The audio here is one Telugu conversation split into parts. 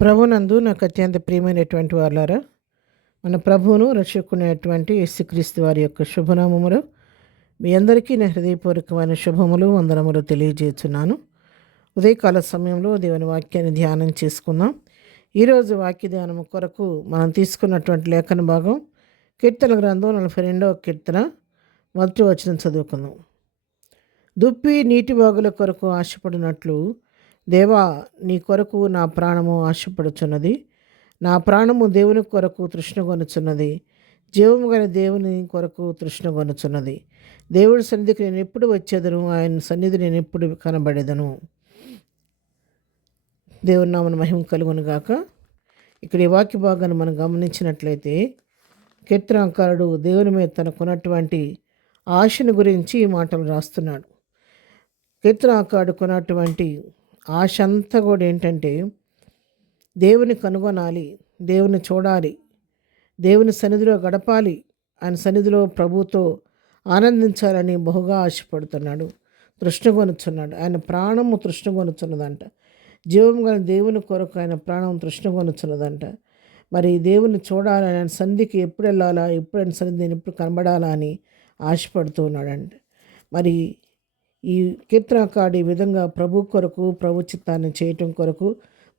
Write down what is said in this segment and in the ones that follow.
ప్రభునందు నాకు అత్యంత ప్రియమైనటువంటి వాళ్ళారా, మన ప్రభువును రక్షకునేటువంటి యేసుక్రీస్తు వారి యొక్క శుభనామములు మీ అందరికీ నా హృదయపూర్వకమైన శుభములు వందనములు తెలియజేస్తున్నాను. ఉదయకాల సమయంలో దేవుని వాక్యాన్ని ధ్యానం చేసుకుందాం. ఈరోజు వాక్య ధ్యానం కొరకు మనం తీసుకున్నటువంటి లేఖన భాగం కీర్తన గ్రంథం 42వ కీర్తన 1వ వచనం చదువుకుందాం. దుప్పి నీటి వాగుల కొరకు ఆశపడినట్లు దేవా, నీ కొరకు నా ప్రాణము ఆశపడుచున్నది. నా ప్రాణము దేవుని కొరకు తృష్ణగొనుచున్నది. జీవము గల దేవుని కొరకు తృష్ణగొనుచున్నది. దేవుడి సన్నిధికి నేను ఎప్పుడు వచ్చేదను, ఆయన సన్నిధి నేను ఎప్పుడు కనబడేదను. దేవుని నామన మహిమ కలుగును గాక. ఇక్కడ ఈ వాక్య భాగాన్ని మనం గమనించినట్లయితే కీర్తనకారుడు దేవుని మీద తనకున్నటువంటి ఆశను గురించి ఈ మాటలు రాస్తున్నాడు. కీర్తనకారుడు కొన్నటువంటి ఆశ అంతా కూడా ఏంటంటే దేవుని కనుగొనాలి, దేవుని చూడాలి, దేవుని సన్నిధిలో గడపాలి, ఆయన సన్నిధిలో ప్రభుతో ఆనందించాలని బహుగా ఆశపడుతున్నాడు, తృష్ణగొనుచున్నాడు. ఆయన ప్రాణము తృష్ణగొనుచున్నదంట. జీవం గల దేవుని కొరకు ఆయన ప్రాణం తృష్ణగొనుచున్నదంట. మరి దేవుని చూడాలని, ఆయన సన్నిధికి ఎప్పుడు వెళ్ళాలా, ఎప్పుడు ఆయన సన్నిధి నేను ఎప్పుడు కనబడాలా అని ఆశపడుతూ ఉన్నాడంట. మరి ఈ కీర్తనకారుడు ఈ విధంగా ప్రభు కొరకు, ప్రభు చిత్తాన్ని చేయటం కొరకు,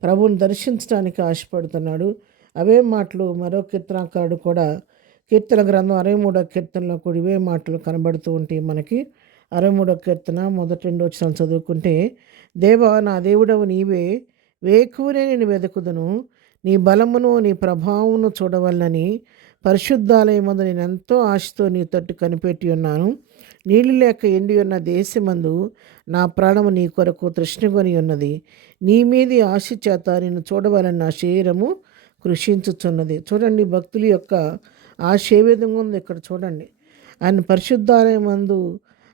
ప్రభువుని దర్శించడానికి ఆశపడుతున్నాడు. అవే మాటలు మరో కీర్తనకారుడు కూడా కీర్తన గ్రంథం 63వ కీర్తనలో కూడా ఇవే మాటలు కనబడుతూ ఉంటాయి మనకి. 63వ కీర్తన 1-2 వచనాలు చదువుకుంటే, దేవా, నా దేవుడవు నీవే, వేకువనే నేను వెతుకుదును, నీ బలమును నీ ప్రభావమును చూడవలనని పరిశుద్ధాలయమందు నేను ఎంతో ఆశతో నీ తట్టు కనిపెట్టి ఉన్నాను. నీళ్లు లేక ఎండి ఉన్న దేశమందు నా ప్రాణము నీ కొరకు తృష్ణగొని ఉన్నది. నీ మీది ఆశ చేత నేను చూడవాలని నా శరీరము కృషించుచున్నది. చూడండి, భక్తుల యొక్క ఆశ ఏ విధంగా ఉంది ఇక్కడ చూడండి. ఆయన పరిశుద్ధాలయమందు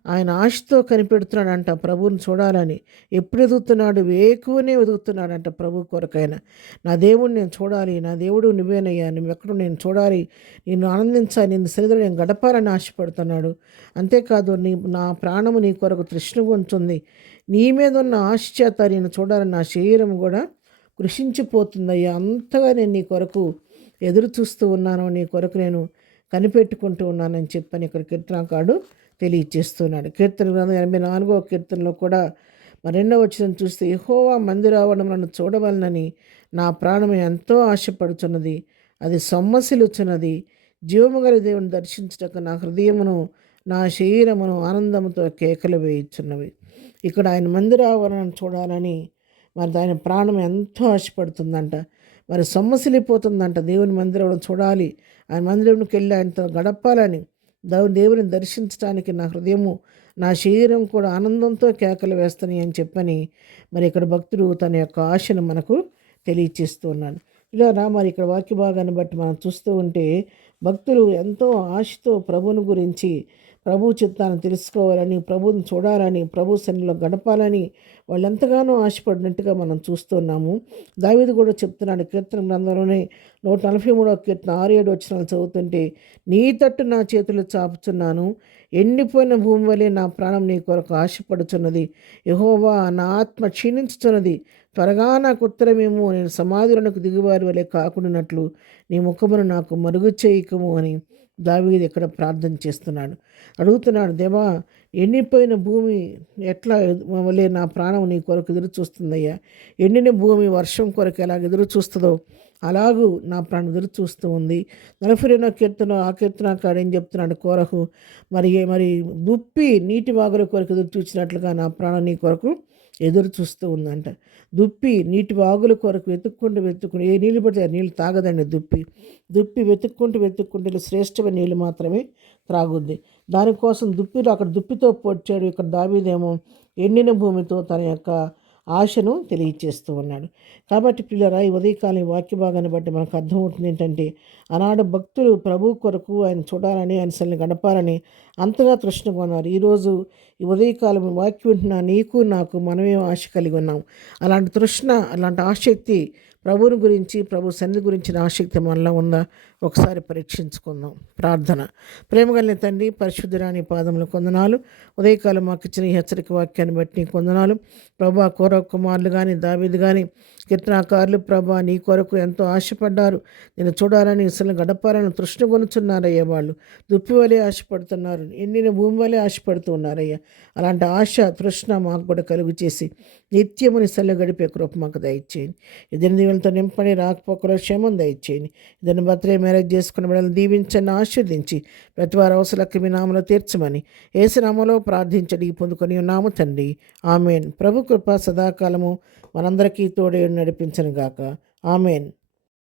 ఆయన ఆశతో కనిపెడుతున్నాడంట ప్రభువుని చూడాలని. ఎప్పుడు ఎదుగుతున్నాడు? వేకువనే ఎదుగుతున్నాడంట ప్రభు కొరకైనా. నా దేవుడిని నేను చూడాలి, నా దేవుడు నువ్వేనయ్యా, నువ్వు ఎక్కడ నేను చూడాలి, నేను ఆనందించాలి, నేను సరిగ్గా నేను గడపాలని ఆశపడుతున్నాడు. అంతేకాదు, నా ప్రాణము నీ కొరకు తృష్ణగా ఉంటుంది. నీ మీద ఉన్న ఆశ చేత నేను చూడాలని నా శరీరం కూడా కృషించిపోతుందయ్యా. అంతగా నేను నీ కొరకు ఎదురు చూస్తూ ఉన్నాను, నీ కొరకు నేను కనిపెట్టుకుంటూ ఉన్నానని చెప్పని ఇక్కడ కీర్తనకారుడు తెలియచేస్తున్నాడు. కీర్తన గ్రంథం 84వ కీర్తనలో కూడా 2వ వచనం చూస్తే, యెహోవా మందిరావడం నన్ను చూడవలనని నా ప్రాణం ఎంతో ఆశపడుచున్నది, అది సొమ్మసిలుచున్నది. జీవము గల దేవుని దర్శించుటకు నా హృదయమును నా శరీరమును ఆనందముతో కేకలు వేయుచున్నవి. ఇక్కడ ఆయన మందిరావరణను చూడాలని మరి ఆయన ప్రాణం ఎంతో ఆశపడుతుందంట. మరి సొమ్మసిలిపోతుందంట. దేవుని మందిరం చూడాలి, ఆయన మందిరంకి వెళ్ళి ఆయనతో గడపాలని, దేవుని దర్శించడానికి నా హృదయము నా శరీరం కూడా ఆనందంతో కేకలు వేస్తాయి అని చెప్పని మరి ఇక్కడ భక్తుడు తన యొక్క ఆశను మనకు తెలియచేస్తూ ఉన్నాడు. ఇలా మరి ఇక్కడ వాక్య భాగాన్ని బట్టి మనం చూస్తూ ఉంటే భక్తులు ఎంతో ఆశతో ప్రభువుని గురించి, ప్రభు చిత్తాన్ని తెలుసుకోవాలని, ప్రభువుని చూడాలని, ప్రభు సన్నిధిలో గడపాలని వాళ్ళు ఎంతగానో ఆశపడినట్టుగా మనం చూస్తున్నాము. దావీదు కూడా చెప్తున్నాడు కీర్తన గ్రంథంలోనే 143వ కీర్తన 6-7 వచనాలు చదువుతుంటే, నీ తట్టు నా చేతులు చాపుచున్నాను, ఎండిపోయిన భూమి వలె నా ప్రాణం నీ కొరకు ఆశపడుచున్నది. యెహోవా, నా ఆత్మ క్షీణించుతున్నది, త్వరగా నాకు ఉత్తరమేమో, నేను సమాధులకు దిగువారి వలె కాకుండానట్లు నీ ముఖమును నాకు మరుగు చేయకము అని దావీదు ఇక్కడ ప్రార్థన చేస్తున్నాడు. అడుగుతున్నాడు, దేవా, ఎండిపోయిన భూమి ఎట్లా వలె నా ప్రాణం నీ కొరకు ఎదురు చూస్తుందయ్యా. ఎండిన భూమి వర్షం కొరకు ఎలాగ ఎదురు చూస్తుందో అలాగూ నా ప్రాణం ఎదురు చూస్తూ ఉంది. 42వ కీర్తన ఆ కీర్తనకారుడు ఏం చెప్తున్నాడు, కోరహు, మరి దుప్పి నీటి వాగుల కొరకు ఎదురు చూసినట్లుగా నా ప్రాణం నీ కొరకు ఎదురు చూస్తూ ఉందంట. దుప్పి నీటి వాగుల కొరకు వెతుక్కుంటూ ఏ నీళ్ళు పడితే ఆ నీళ్ళు తాగదండి. దుప్పి వెతుక్కుంటూ శ్రేష్టమైన నీళ్ళు మాత్రమే త్రాగుద్ది. దానికోసం అక్కడ దుప్పితో పొడిచాడు. ఇక్కడ దావీదేమో ఎండిన భూమితో తన యొక్క ఆశను తెలియచేస్తూ ఉన్నాడు. కాబట్టి పిల్లరా, ఈ ఉదయకాలం వాక్య భాగాన్ని బట్టి మనకు అర్థమవుతుంది ఏంటంటే, ఆనాడు భక్తులు ప్రభు కొరకు ఆయన చూడాలని, ఆయన సన్ని గడపాలని అంతగా తృష్ణగా ఉన్నారు. ఈరోజు ఈ ఉదయకాలం వాక్యం వింటున్న నీకు నాకు మనమే ఆశ కలిగి ఉన్నాం. అలాంటి తృష్ణ, అలాంటి ఆసక్తి ప్రభువుని గురించి, ప్రభు సన్నిధి గురించిన ఆసక్తి మనలో ఉందా ఒకసారి పరీక్షించుకుందాం. ప్రార్థన. ప్రేమగలిగిన తండ్రి, పరిశుద్ధురాని పాదముల కొందనాలు. ఉదయకాలం మాకు ఇచ్చిన ఈ హెచ్చరిక వాక్యాన్ని బట్టి నీ కొందనాలు. ప్రభా, కోర కుమారులు కానీ, దావీదు కానీ, కీర్తనాకారులు ప్రభా నీ కొరకు ఎంతో ఆశపడ్డారు. నేను చూడాలని, ఇసలు గడపాలని తృష్ణ కొనుచున్నారయ్యా. వాళ్ళు దుప్పి వలె ఆశపడుతున్నారు, ఎండిన భూమి వలె ఆశపడుతూ ఉన్నారయ్యా. అలాంటి ఆశ తృష్ణ మాకు కూడా కలుగు చేసి నిత్యముని సల్ల గడిపే కృప మాకు దయచేయండి. ఇద్దరి దీవులతో నింపని, రాకపోకలో క్షేమం దయచేయండి. ఇద్దరిని బర్త్డే మ్యారేజ్ చేసుకున్న బిడ్డలను దీవించండి, ఆశీర్దించి ప్రతి వారి అవసరాలకి మీ నామలో తీర్చమని యేసు నామములో ప్రార్థించడి పొందుకొని ఉన్నాము తండ్రి. ఆమెన్. ప్రభు కృప సదాకాలము మనందరికీ తోడే నడిపించను గాక. ఆమెన్.